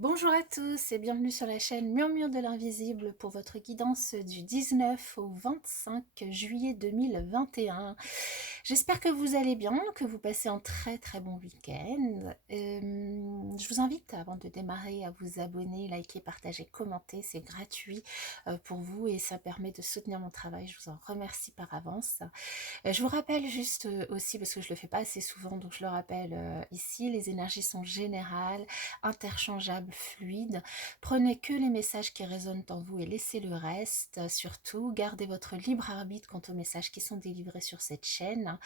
Bonjour à tous et bienvenue sur la chaîne Murmure de l'Invisible pour votre guidance du 19 au 25 juillet 2021. J'espère que vous allez bien, que vous passez un très bon week-end. Je vous invite avant de démarrer à vous abonner, liker, partager, commenter. C'est gratuit pour vous et ça permet de soutenir mon travail. Je vous en remercie par avance. Je vous rappelle juste aussi, parce que je le fais pas assez souvent, donc je le rappelle ici, les énergies sont générales, interchangeables, fluides. Prenez que les messages qui résonnent en vous et laissez le reste. Surtout, gardez votre libre arbitre quant aux messages qui sont délivrés sur cette chaîne.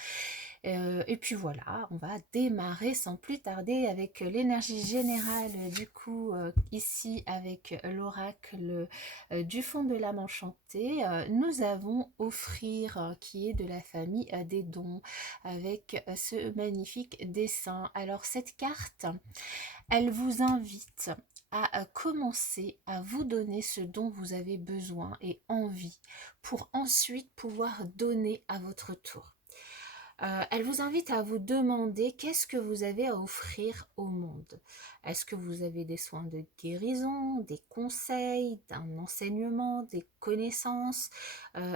Et puis voilà, on va démarrer sans plus tarder avec l'énergie générale, du coup, ici avec l'oracle du fond de l'âme enchantée. Nous avons offrir, qui est de la famille des dons, avec ce magnifique dessin. Alors cette carte, elle vous invite à commencer à vous donner ce dont vous avez besoin et envie pour ensuite pouvoir donner à votre tour. Elle vous invite à vous demander qu'est-ce que vous avez à offrir au monde. Est-ce que vous avez des soins de guérison, des conseils, d'un enseignement, des connaissances?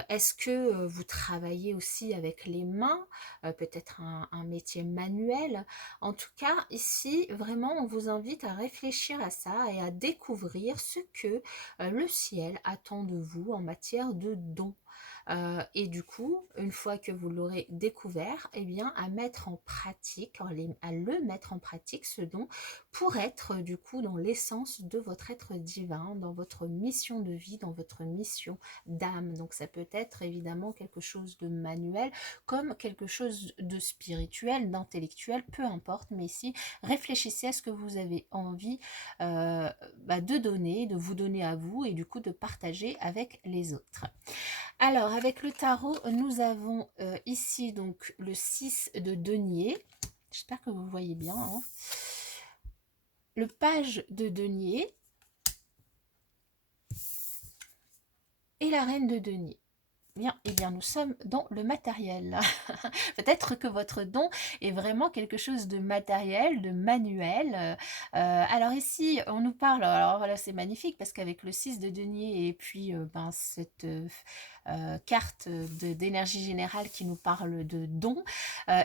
Est-ce que vous travaillez aussi avec les mains, peut-être un métier manuel? En tout cas, ici, vraiment, on vous invite à réfléchir à ça et à découvrir ce que le ciel attend de vous en matière de dons. Et du coup, une fois que vous l'aurez découvert, eh bien, à mettre en pratique, à le mettre en pratique, ce don, pour être du coup dans l'essence de votre être divin, dans votre mission de vie, dans votre mission d'âme. Donc ça peut être évidemment quelque chose de manuel, comme quelque chose de spirituel, d'intellectuel, peu importe, mais ici, réfléchissez à ce que vous avez envie de donner, de vous donner à vous et du coup de partager avec les autres. Alors, avec le tarot, nous avons ici donc le 6 de denier. J'espère que vous voyez bien. Hein. Le page de denier et la reine de denier. Bien, eh bien, nous sommes dans le matériel. Peut-être que votre don est vraiment quelque chose de matériel, de manuel. Alors ici, on nous parle, alors voilà, c'est magnifique parce qu'avec le 6 de denier et puis cette carte d'énergie générale qui nous parle de don,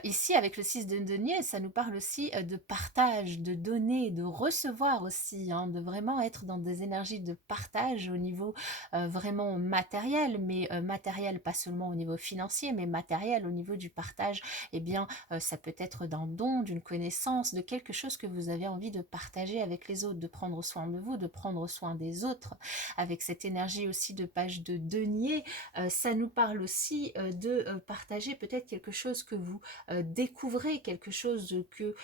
ici avec le 6 de denier, ça nous parle aussi de partage, de donner, de recevoir aussi, hein, de vraiment être dans des énergies de partage au niveau vraiment matériel, mais matériel pas seulement au niveau financier, mais matériel au niveau du partage. Eh bien, ça peut être d'un don, d'une connaissance, de quelque chose que vous avez envie de partager avec les autres, de prendre soin de vous, de prendre soin des autres. Avec cette énergie aussi de page de denier, ça nous parle aussi de partager peut-être quelque chose que vous découvrez, quelque chose que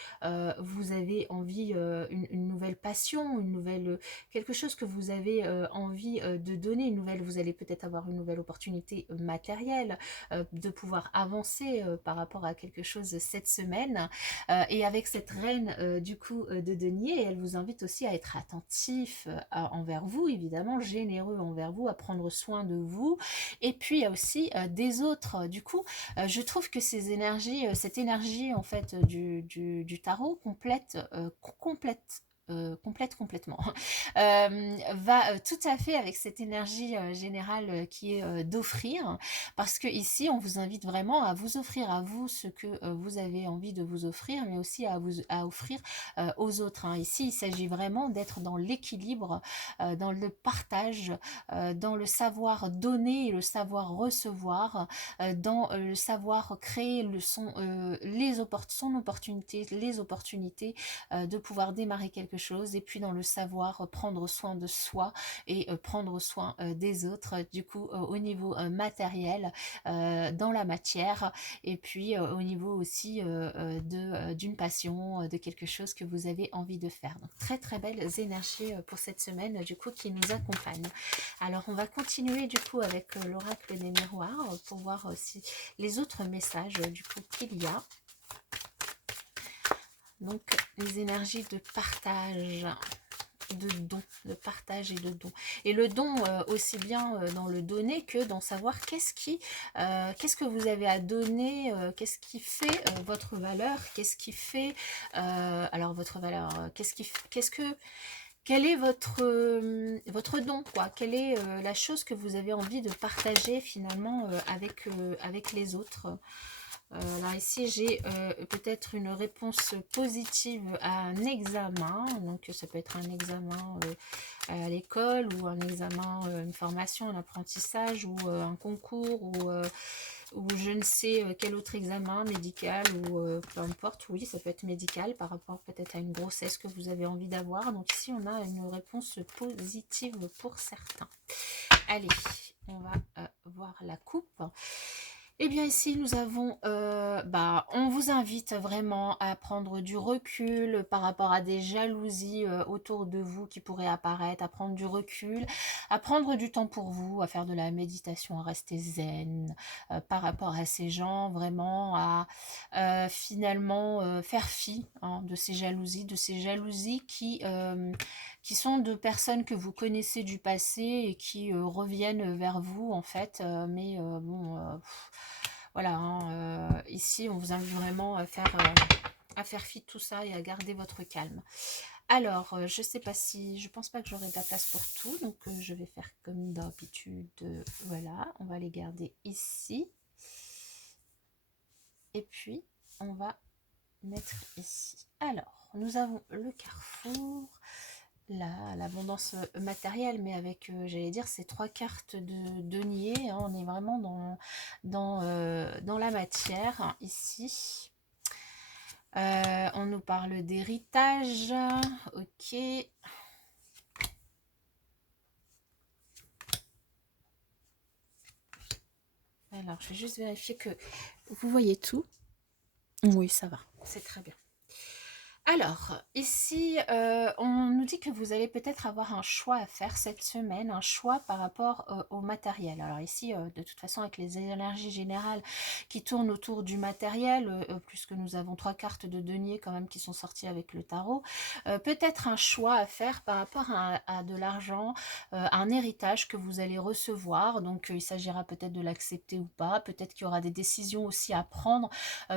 vous avez envie, une nouvelle passion, quelque chose que vous avez envie de donner, vous allez peut-être avoir une nouvelle opportunité matérielle, de pouvoir avancer par rapport à quelque chose cette semaine. Et avec cette reine du coup de denier, elle vous invite aussi à être attentif envers vous, évidemment, généreux envers vous, à prendre soin de vous, et puis il y a aussi des autres. Du coup, je trouve que ces énergies, cette énergie en fait du tarot complète complètement, va tout à fait avec cette énergie générale qui est d'offrir, parce que ici on vous invite vraiment à vous offrir à vous ce que vous avez envie de vous offrir, mais aussi à offrir aux autres. Hein. Ici il s'agit vraiment d'être dans l'équilibre, dans le partage, dans le savoir donner et le savoir recevoir, dans le savoir créer son opportunité, les opportunités de pouvoir démarrer quelque chose, et puis dans le savoir prendre soin de soi et prendre soin des autres, du coup au niveau matériel, dans la matière, et puis au niveau aussi d'une passion, de quelque chose que vous avez envie de faire. Donc très belles énergies pour cette semaine du coup qui nous accompagnent. Alors on va continuer du coup avec l'oracle des miroirs pour voir aussi les autres messages du coup qu'il y a. Donc les énergies de partage, de don, de partage et de don. Et le don aussi bien dans le donner que dans savoir qu'est-ce que vous avez à donner, qu'est-ce qui fait votre valeur, qu'est-ce qui fait alors votre valeur, Quel est votre don, quoi? Quelle est la chose que vous avez envie de partager finalement avec les autres? Là, ici, j'ai peut-être une réponse positive à un examen. Donc, ça peut être un examen à l'école ou un examen, une formation, un apprentissage ou un concours ou je ne sais quel autre examen médical ou peu importe. Oui, ça peut être médical par rapport peut-être à une grossesse que vous avez envie d'avoir. Donc, ici, on a une réponse positive pour certains. Allez, on va voir la coupe. Eh bien ici nous avons, on vous invite vraiment à prendre du recul par rapport à des jalousies autour de vous qui pourraient apparaître, à prendre du recul, à prendre du temps pour vous, à faire de la méditation, à rester zen par rapport à ces gens, vraiment à finalement faire fi hein, de ces jalousies qui sont de personnes que vous connaissez du passé et qui reviennent vers vous en fait, voilà, hein, ici on vous invite vraiment à faire fi de tout ça et à garder votre calme. Alors, je sais pas si, je pense pas que j'aurai de la place pour tout, donc je vais faire comme d'habitude, voilà, on va les garder ici. Et puis, on va mettre ici. Alors, nous avons le carrefour, l'abondance matérielle, mais avec, j'allais dire, ces 3 cartes de denier, hein, on est vraiment dans la matière, hein, ici. On nous parle d'héritage, ok. Alors, je vais juste vérifier que vous voyez tout. Oui, ça va, c'est très bien. Alors, ici, on nous dit que vous allez peut-être avoir un choix à faire cette semaine, un choix par rapport au matériel. Alors ici, de toute façon, avec les énergies générales qui tournent autour du matériel, puisque nous avons 3 cartes de denier quand même qui sont sorties avec le tarot, peut-être un choix à faire par rapport à de l'argent, un héritage que vous allez recevoir. Donc, il s'agira peut-être de l'accepter ou pas. Peut-être qu'il y aura des décisions aussi à prendre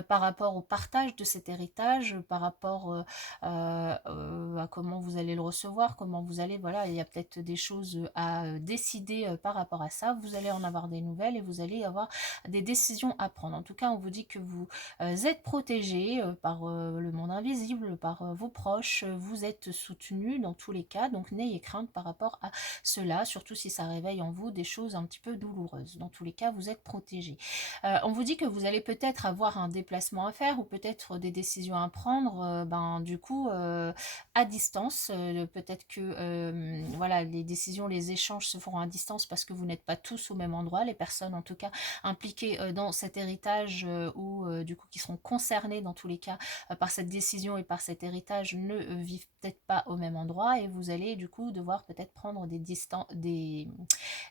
par rapport au partage de cet héritage, par rapport à comment vous allez le recevoir, comment vous allez, voilà, il y a peut-être des choses à décider par rapport à ça, vous allez en avoir des nouvelles et vous allez avoir des décisions à prendre. En tout cas, on vous dit que vous êtes protégé par le monde invisible, par vos proches, vous êtes soutenu dans tous les cas, donc n'ayez crainte par rapport à cela, surtout si ça réveille en vous des choses un petit peu douloureuses. Dans tous les cas, vous êtes protégé. On vous dit que vous allez peut-être avoir un déplacement à faire ou peut-être des décisions à prendre, du coup, à distance. Peut-être que voilà, les décisions, les échanges se feront à distance parce que vous n'êtes pas tous au même endroit. Les personnes, en tout cas, impliquées dans cet héritage ou du coup qui seront concernées dans tous les cas par cette décision et par cet héritage ne vivent peut-être pas au même endroit et vous allez du coup devoir peut-être prendre des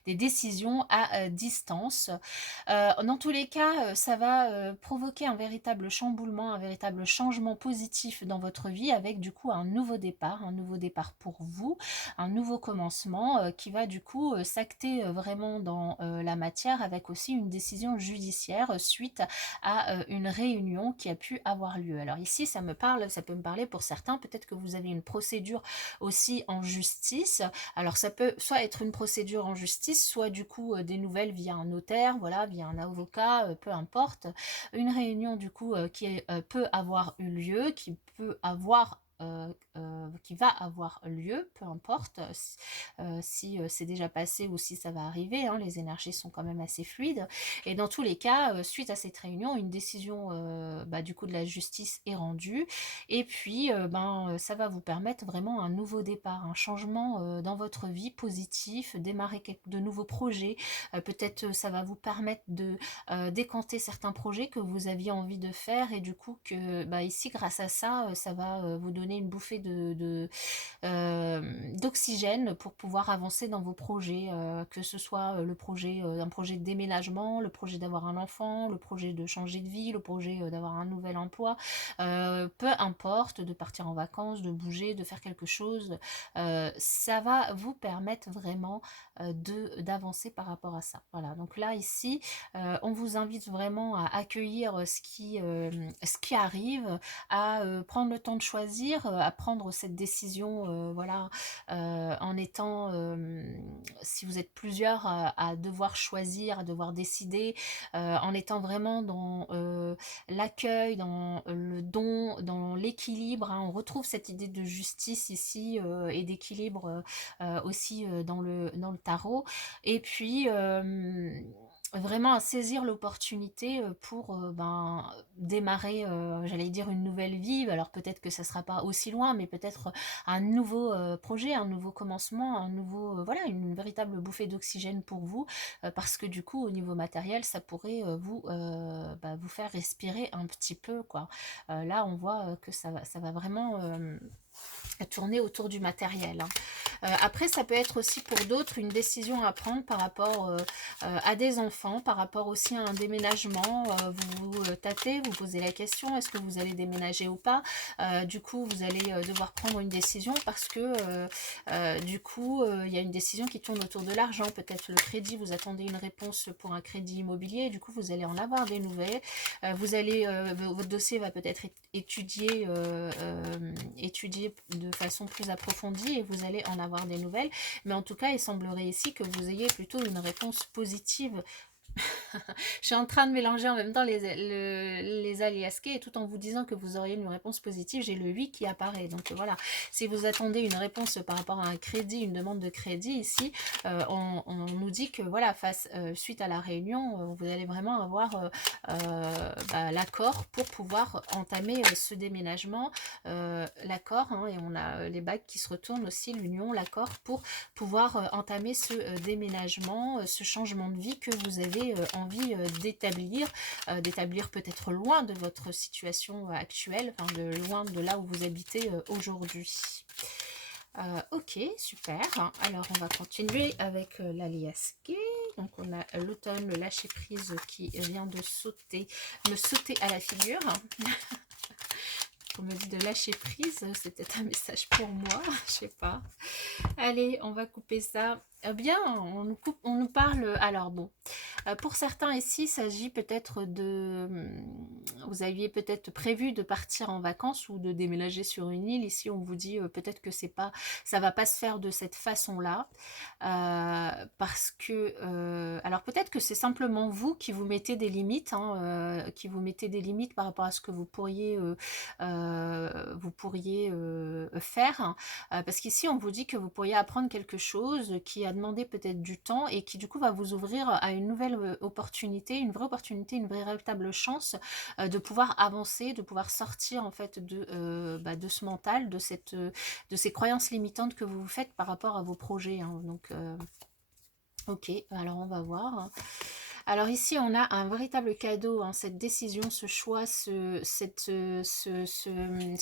décisions à distance. Dans tous les cas, ça va provoquer un véritable chamboulement, un véritable changement positif dans votre vie avec du coup un nouveau départ pour vous, un nouveau commencement qui va du coup s'acter vraiment dans la matière avec aussi une décision judiciaire suite à une réunion qui a pu avoir lieu. Alors ici, ça peut me parler pour certains, peut-être que vous avez une procédure aussi en justice. Alors ça peut soit être une procédure en justice, soit du coup des nouvelles via un notaire, voilà, via un avocat, peu importe. Une réunion du coup qui peut avoir eu lieu, qui va avoir lieu, peu importe si c'est déjà passé ou si ça va arriver, hein, les énergies sont quand même assez fluides. Et dans tous les cas, suite à cette réunion, une décision du coup de la justice est rendue. Et puis, ça va vous permettre vraiment un nouveau départ, un changement dans votre vie positif, démarrer de nouveaux projets. Peut-être ça va vous permettre de décanter certains projets que vous aviez envie de faire et du coup que ici, grâce à ça, ça va vous donner une bouffée d'oxygène pour pouvoir avancer dans vos projets, que ce soit le projet, un projet de déménagement, le projet d'avoir un enfant, le projet de changer de vie, le projet d'avoir un nouvel emploi, peu importe, de partir en vacances, de bouger, de faire quelque chose, ça va vous permettre vraiment d'avancer par rapport à ça. Voilà, donc là ici, on vous invite vraiment à accueillir ce qui arrive, à prendre le temps de choisir, réussir à prendre cette décision, voilà, en étant, si vous êtes plusieurs à devoir choisir, à devoir décider, en étant vraiment dans l'accueil, dans le don, dans l'équilibre, hein. On retrouve cette idée de justice ici et d'équilibre aussi dans le tarot. Et puis, vraiment à saisir l'opportunité pour ben, démarrer, j'allais dire, une nouvelle vie. Alors peut-être que ça sera pas aussi loin, mais peut-être un nouveau projet, un nouveau commencement, un nouveau, voilà, une véritable bouffée d'oxygène pour vous, parce que du coup, au niveau matériel, ça pourrait bah, vous faire respirer un petit peu, quoi. Là, on voit que ça va vraiment tourner autour du matériel, hein. Après, ça peut être aussi pour d'autres une décision à prendre par rapport à des enfants, par rapport aussi à un déménagement. Vous vous tâtez, vous posez la question, est-ce que vous allez déménager ou pas? Du coup, vous allez devoir prendre une décision parce que du coup, il y a une décision qui tourne autour de l'argent. Peut-être le crédit, vous attendez une réponse pour un crédit immobilier, du coup, vous allez en avoir des nouvelles. Votre dossier va peut-être être étudié de façon plus approfondie et vous allez en avoir des nouvelles. Mais en tout cas, il semblerait ici que vous ayez plutôt une réponse positive. Je suis en train de mélanger en même temps les alias et tout en vous disant que vous auriez une réponse positive. J'ai le 8 qui apparaît. Donc voilà, si vous attendez une réponse par rapport à un crédit, une demande de crédit ici, on nous dit que voilà, suite à la réunion, vous allez vraiment avoir bah, l'accord pour pouvoir entamer ce déménagement. L'accord, hein, et on a les bagues qui se retournent aussi, l'union, l'accord pour pouvoir entamer ce déménagement, ce changement de vie que vous avez envie d'établir peut-être loin de votre situation actuelle, enfin loin de là où vous habitez aujourd'hui. Ok, super. Alors on va continuer avec l'alias Gay. Donc on a l'automne, le lâcher prise qui vient de me sauter à la figure. On me dit de lâcher prise, c'est peut-être un message pour moi, je sais pas. Allez, on va couper ça. Bien, on nous parle. Alors bon, pour certains ici, il s'agit peut-être de. Vous aviez peut-être prévu de partir en vacances ou de déménager sur une île. Ici, on vous dit peut-être que ça va pas se faire de cette façon-là, parce que. Alors peut-être que c'est simplement vous qui vous mettez des limites, hein, qui vous mettez des limites par rapport à ce que vous pourriez faire, hein, parce qu'ici on vous dit que vous pourriez apprendre quelque chose qui a demandé peut-être du temps et qui du coup va vous ouvrir à une nouvelle opportunité, une vraie opportunité, une véritable chance de pouvoir avancer, de pouvoir sortir en fait de ce mental, de ces croyances limitantes que vous vous faites par rapport à vos projets, hein. Donc ok, alors on va voir. Alors ici, on a un véritable cadeau, hein, cette décision, ce choix, ce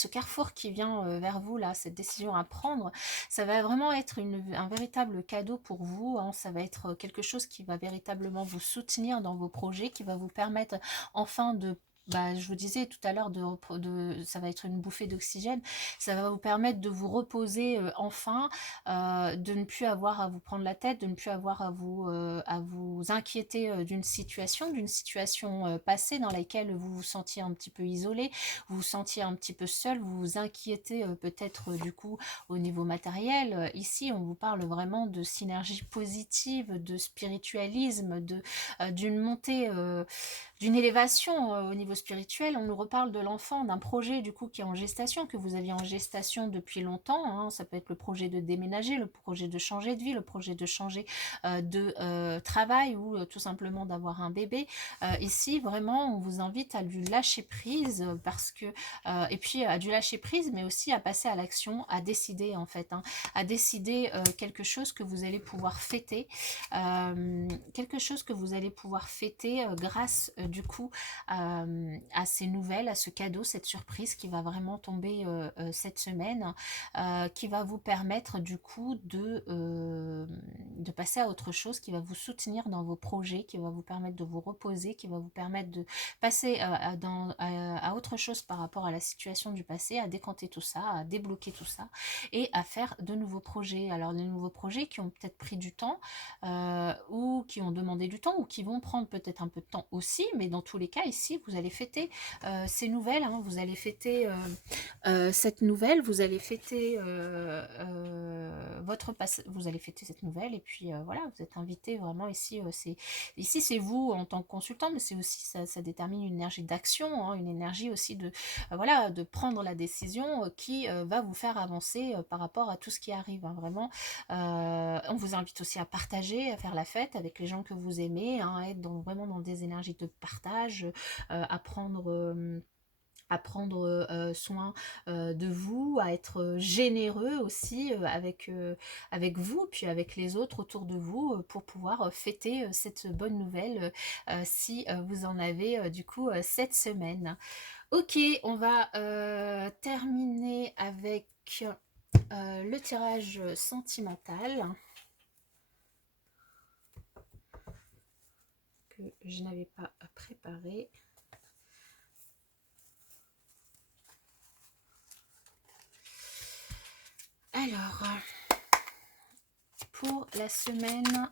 carrefour qui vient vers vous, là, cette décision à prendre, ça va vraiment être un véritable cadeau pour vous, hein. Ça va être quelque chose qui va véritablement vous soutenir dans vos projets, qui va vous permettre enfin bah, je vous disais tout à l'heure, ça va être une bouffée d'oxygène, ça va vous permettre de vous reposer enfin, de ne plus avoir à vous prendre la tête, de ne plus avoir à vous inquiéter d'une situation passée dans laquelle vous vous sentiez un petit peu isolé, vous vous sentiez un petit peu seul, vous vous inquiétez peut-être du coup au niveau matériel. Ici, on vous parle vraiment de synergie positive, de spiritualisme, d'une montée, d'une élévation au niveau spirituel. On nous reparle de l'enfant, d'un projet du coup qui est en gestation, que vous aviez en gestation depuis longtemps, hein. Ça peut être le projet de déménager, le projet de changer de vie, le projet de changer de travail ou tout simplement d'avoir un bébé. Ici, vraiment, on vous invite à lui lâcher prise parce que, et puis à du lâcher prise, mais aussi à passer à l'action, à décider en fait, hein, à décider quelque chose que vous allez pouvoir fêter, quelque chose que vous allez pouvoir fêter grâce du coup à ces nouvelles, à ce cadeau, cette surprise qui va vraiment tomber cette semaine, qui va vous permettre du coup de passer à autre chose, qui va vous soutenir dans vos projets, qui va vous permettre de vous reposer, qui va vous permettre de passer à autre chose par rapport à la situation du passé, à décanter tout ça, à débloquer tout ça et à faire de nouveaux projets. Alors des nouveaux projets qui ont peut-être pris du temps ou qui ont demandé du temps ou qui vont prendre peut-être un peu de temps aussi, mais dans tous les cas, ici, vous allez fêter ces nouvelles, hein, vous allez fêter cette nouvelle, vous allez fêter vous allez fêter cette nouvelle, et puis voilà, vous êtes invité vraiment ici, ici c'est vous en tant que consultant, mais c'est aussi, ça détermine une énergie d'action, hein, une énergie aussi de, voilà, de prendre la décision qui va vous faire avancer par rapport à tout ce qui arrive, hein, vraiment. On vous invite aussi à partager, à faire la fête avec les gens que vous aimez, hein, être vraiment dans des énergies de partage, à prendre soin de vous, à être généreux aussi avec vous, puis avec les autres autour de vous, pour pouvoir fêter cette bonne nouvelle, si vous en avez du coup cette semaine. Ok, on va terminer avec le tirage sentimental que je n'avais pas préparé. Alors, pour la semaine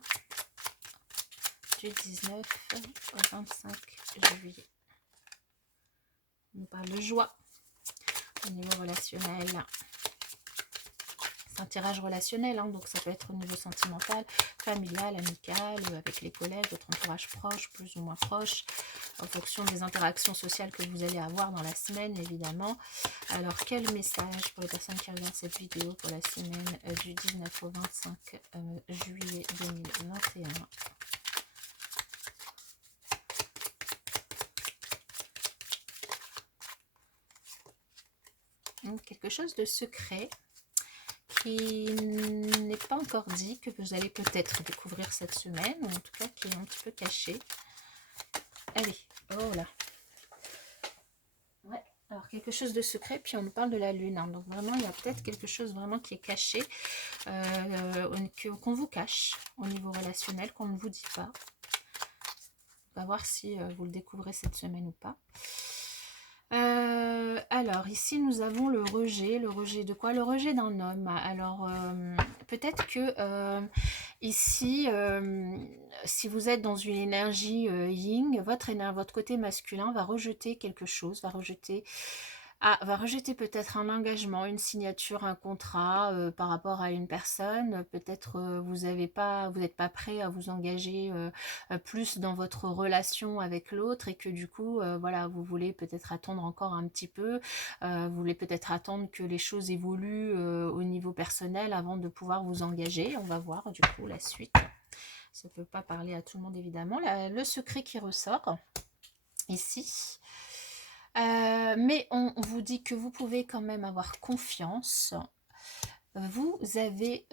du 19 au 25 juillet, on parle de joie au niveau relationnel. C'est un tirage relationnel, hein, donc ça peut être au niveau sentimental, familial, amical, avec les collègues, votre entourage proche, plus ou moins proche, en fonction des interactions sociales que vous allez avoir dans la semaine, évidemment. Alors, quel message pour les personnes qui regardent cette vidéo pour la semaine du 19 au 25 juillet 2021? Quelque chose de secret qui n'est pas encore dit, que vous allez peut-être découvrir cette semaine, ou en tout cas qui est un petit peu caché. Allez, oh là. Ouais, alors quelque chose de secret, puis on nous parle de la lune, hein, donc vraiment il y a peut-être quelque chose vraiment qui est caché, qu'on vous cache au niveau relationnel, qu'on ne vous dit pas. On va voir si vous le découvrez cette semaine ou pas. Alors ici nous avons le rejet de quoi? Le rejet d'un homme. Alors peut-être que ici si vous êtes dans une énergie yin, votre côté masculin va rejeter quelque chose, va rejeter peut-être un engagement, une signature, un contrat par rapport à une personne. Peut-être vous n'êtes pas prêt à vous engager plus dans votre relation avec l'autre, et que du coup, voilà, vous voulez peut-être attendre encore un petit peu. Vous voulez peut-être attendre que les choses évoluent au niveau personnel avant de pouvoir vous engager. On va voir du coup la suite. Ça ne peut pas parler à tout le monde évidemment. Le secret qui ressort ici. Mais on vous dit que vous pouvez quand même avoir confiance. Vous avez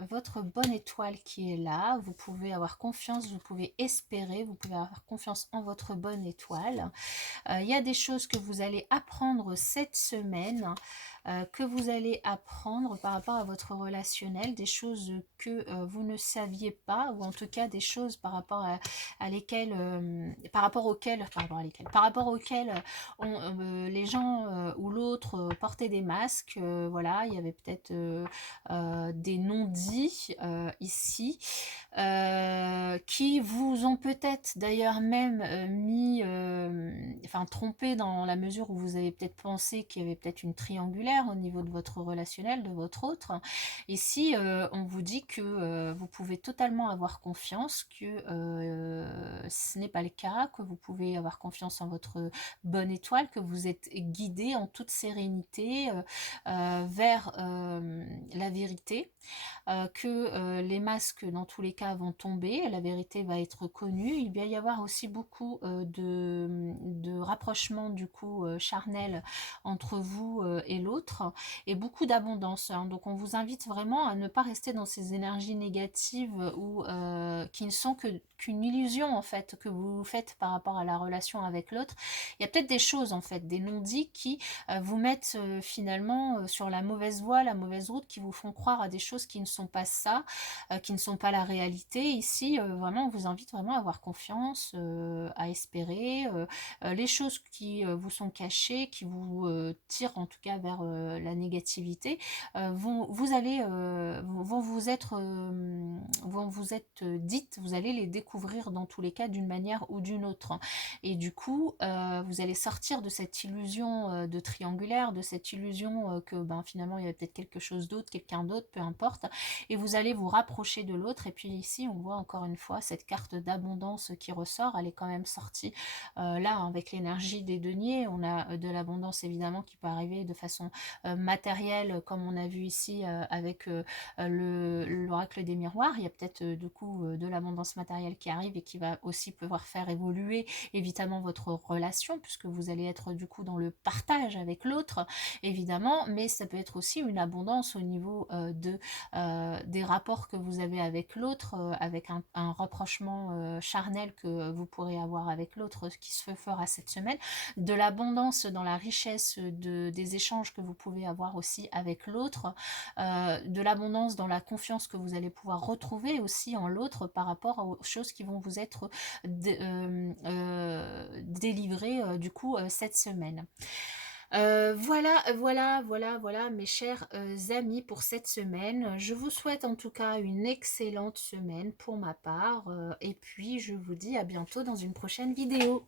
votre bonne étoile qui est là. Vous pouvez avoir confiance, vous pouvez espérer, vous pouvez avoir confiance en votre bonne étoile. Il y a des choses que vous allez apprendre cette semaine, que vous allez apprendre par rapport à votre relationnel, des choses que vous ne saviez pas, ou en tout cas des choses par rapport à lesquelles, par rapport auxquelles les gens ou l'autre portaient des masques. Voilà, il y avait peut-être des non-dits ici, qui vous ont peut-être d'ailleurs même trompé, dans la mesure où vous avez peut-être pensé qu'il y avait peut-être une triangulaire au niveau de votre relationnel, de votre autre. Ici, on vous dit que vous pouvez totalement avoir confiance, que ce n'est pas le cas, que vous pouvez avoir confiance en votre bonne étoile, que vous êtes guidé en toute sérénité vers la vérité, que les masques dans tous les cas vont tomber, la vérité va être connue. Il va y avoir aussi beaucoup de rapprochement du coup charnel entre vous et l'autre, et beaucoup d'abondance, hein. Donc on vous invite vraiment à ne pas rester dans ces énergies négatives ou qui ne sont qu'une illusion en fait, que vous faites par rapport à la relation avec l'autre. Il y a peut-être des choses en fait, des non-dits qui vous mettent finalement sur la mauvaise voie, la mauvaise route, qui vous font croire à des choses qui ne sont pas ça, qui ne sont pas la réalité. Ici, vraiment, on vous invite vraiment à avoir confiance, à espérer les choses qui vous sont cachées, qui vous tirent en tout cas vers la négativité, vont vous être dites, vous allez les découvrir dans tous les cas d'une manière ou d'une autre. Et du coup, vous allez sortir de cette illusion de triangulaire, de cette illusion que finalement il y a peut-être quelque chose d'autre, quelqu'un d'autre, peu importe, et vous allez vous rapprocher de l'autre. Et puis ici, on voit encore une fois cette carte d'abondance qui ressort, elle est quand même sortie là avec l'énergie des deniers. On a de l'abondance évidemment qui peut arriver de façon matérielle, comme on a vu ici avec l'oracle des miroirs. Il y a peut-être du coup de l'abondance matérielle qui arrive et qui va aussi pouvoir faire évoluer évidemment votre relation, puisque vous allez être du coup dans le partage avec l'autre évidemment, mais ça peut être aussi une abondance au niveau des rapports que vous avez avec l'autre, avec un rapprochement charnel que vous pourrez avoir avec l'autre qui se fera cette semaine, de l'abondance dans la richesse des échanges que vous pouvez avoir aussi avec l'autre, de l'abondance dans la confiance que vous allez pouvoir retrouver aussi en l'autre par rapport aux choses qui vont vous être délivrées du coup cette semaine. Voilà, mes chers amis pour cette semaine. Je vous souhaite en tout cas une excellente semaine pour ma part. Et puis, je vous dis à bientôt dans une prochaine vidéo.